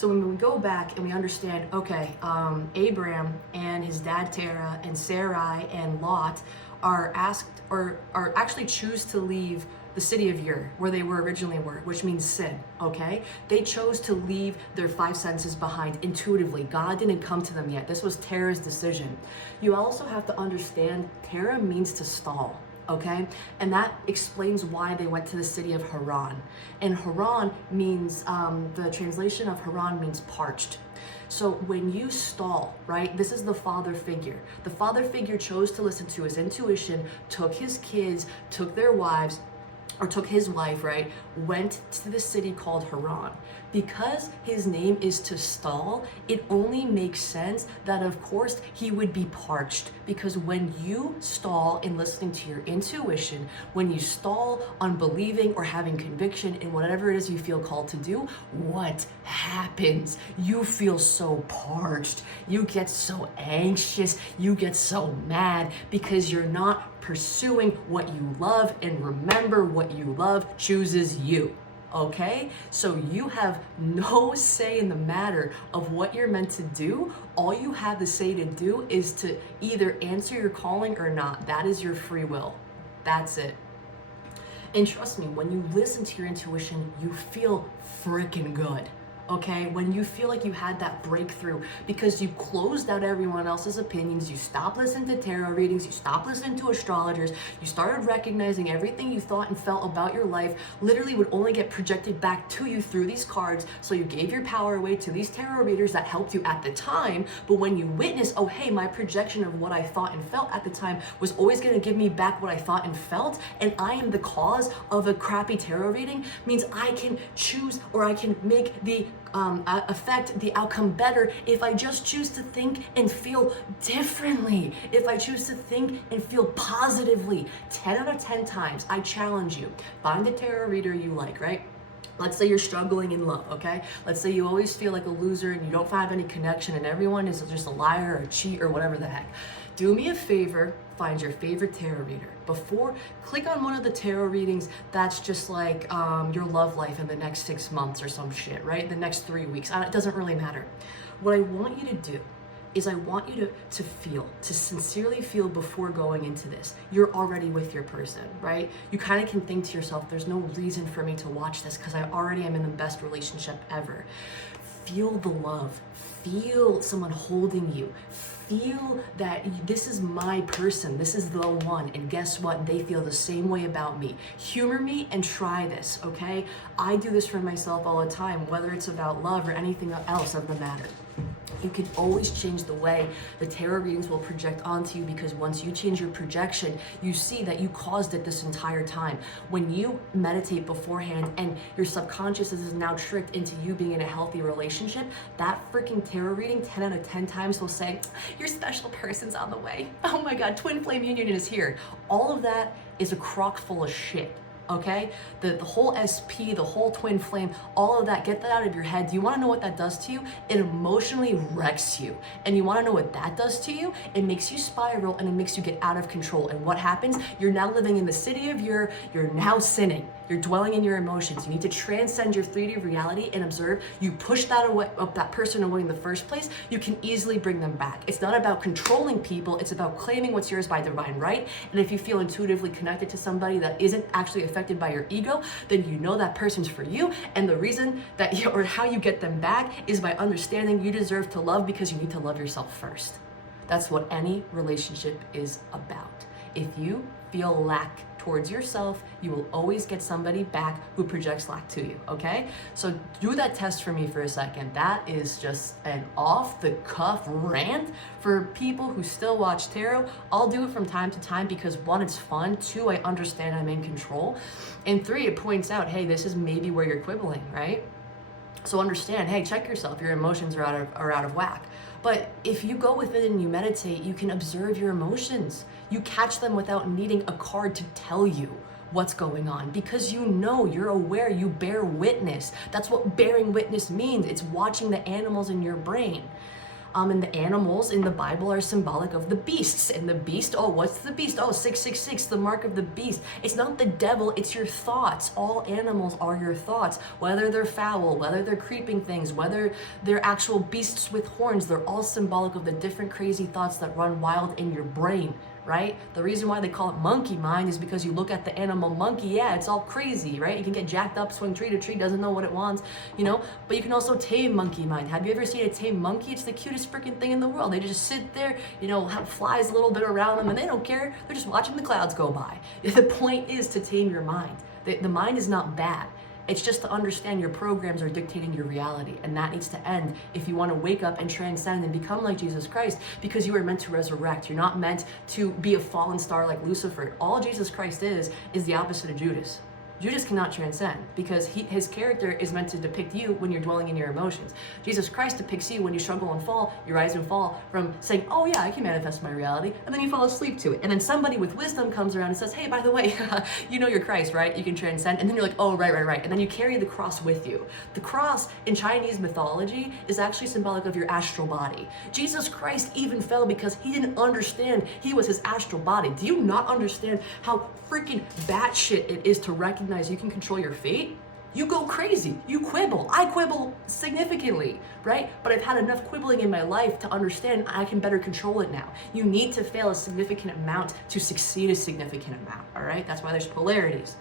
So when we go back and we understand, okay, Abram and his dad Terah and Sarai and Lot are actually choose to leave the city of Ur, where they were originally were, which means sin, okay? They chose to leave their five senses behind intuitively. God didn't come to them yet. This was Terah's decision. You also have to understand Terah means to stall, okay? And that explains why they went to the city of Haran. And Haran means, the translation of Haran means parched. So when you stall, right, this is the father figure. The father figure chose to listen to his intuition, took his kids, took their wives, or took his wife, right, went to the city called Haran. Because his name is to stall, it only makes sense that of course he would be parched. Because when you stall in listening to your intuition, when you stall on believing or having conviction in whatever it is you feel called to do, what happens? You feel so parched, you get so anxious, you get so mad because you're not pursuing what you love. And remember, what you love chooses you. Okay? So you have no say in the matter of what you're meant to do. All you have to say to do is to either answer your calling or not. That is your free will. That's it. And trust me, when you listen to your intuition, you feel freaking good. Okay, when you feel like you had that breakthrough because you closed out everyone else's opinions, you stopped listening to tarot readings, you stopped listening to astrologers, you started recognizing everything you thought and felt about your life literally would only get projected back to you through these cards. So you gave your power away to these tarot readers that helped you at the time. But when you witness, oh hey, my projection of what I thought and felt at the time was always going to give me back what I thought and felt, and I am the cause of a crappy tarot reading, means I can choose, or I can make the affect the outcome better if I just choose to think and feel differently. If I choose to think and feel positively. 10 out of 10 times, I challenge you, find a tarot reader you like, right? Let's say you're struggling in love, okay? Let's say you always feel like a loser and you don't have any connection and everyone is just a liar or a cheat or whatever the heck. Do me a favor, find your favorite tarot reader. Click on one of the tarot readings that's just like your love life in the next 6 months or some shit, right? The next 3 weeks, it doesn't really matter. What I want you to do is I want you to sincerely feel before going into this. You're already with your person, right? You kind of can think to yourself, there's no reason for me to watch this because I already am in the best relationship ever. Feel the love, feel someone holding you, feel that this is my person, this is the one, and guess what? They feel the same way about me. Humor me and try this, okay? I do this for myself all the time, whether it's about love or anything else of the matter. You can always change the way the tarot readings will project onto you, because once you change your projection, you see that you caused it this entire time. When you meditate beforehand and your subconscious is now tricked into you being in a healthy relationship, that freaking tarot reading 10 out of 10 times will say, your special person's on the way. Oh my God, twin flame union is here. All of that is a crock full of shit. Okay, the whole SP, the whole twin flame, all of that, get that out of your head. Do you want to know what that does to you? It emotionally wrecks you. And you want to know what that does to you? It makes you spiral and it makes you get out of control. And what happens? You're now living in the city of you're now sinning. You're dwelling in your emotions. You need to transcend your 3D reality and observe. You push that person away in the first place, you can easily bring them back. It's not about controlling people, it's about claiming what's yours by divine right. And if you feel intuitively connected to somebody that isn't actually affected by your ego, then you know that person's for you. And the reason that or how you get them back is by understanding you deserve to love, because you need to love yourself first. That's what any relationship is about. If you feel lack towards yourself, you will always get somebody back who projects lack to you, okay? So do that test for me for a second. That is just an off-the-cuff rant for people who still watch tarot. I'll do it from time to time because 1, it's fun, 2, I understand I'm in control, and 3, it points out, hey, this is maybe where you're quibbling, right? So understand, hey, check yourself, your emotions are out of whack. But if you go within and you meditate, you can observe your emotions. You catch them without needing a card to tell you what's going on, because you know, you're aware, you bear witness. That's what bearing witness means. It's watching the animals in your brain. And the animals in the Bible are symbolic of the beasts. And the beast, oh, what's the beast? Oh, 666, the mark of the beast. It's not the devil, it's your thoughts. All animals are your thoughts. Whether they're foul, whether they're creeping things, whether they're actual beasts with horns, they're all symbolic of the different crazy thoughts that run wild in your brain, right? The reason why they call it monkey mind is because you look at the animal monkey, yeah, it's all crazy, right? You can get jacked up, swing tree to tree, doesn't know what it wants, you know? But you can also tame monkey mind. Have you ever seen a tame monkey? It's the cutest freaking thing in the world. They just sit there, you know, have flies a little bit around them, and they don't care. They're just watching the clouds go by. The point is to tame your mind. The mind is not bad. It's just to understand your programs are dictating your reality, and that needs to end if you want to wake up and transcend and become like Jesus Christ, because you are meant to resurrect. You're not meant to be a fallen star like Lucifer. All Jesus Christ is the opposite of Judas. Judas cannot transcend because his character is meant to depict you when you're dwelling in your emotions. Jesus Christ depicts you when you struggle and fall, you rise and fall from saying, oh yeah, I can manifest my reality, and then you fall asleep to it. And then somebody with wisdom comes around and says, hey, by the way, you know you're Christ, right? You can transcend. And then you're like, oh, right. And then you carry the cross with you. The cross in Chinese mythology is actually symbolic of your astral body. Jesus Christ even fell because he didn't understand he was his astral body. Do you not understand how freaking batshit it is to recognize you can control your fate? You go crazy, you quibble. I quibble significantly, right? But I've had enough quibbling in my life to understand I can better control it now. You need to fail a significant amount to succeed a significant amount, all right? That's why there's polarities.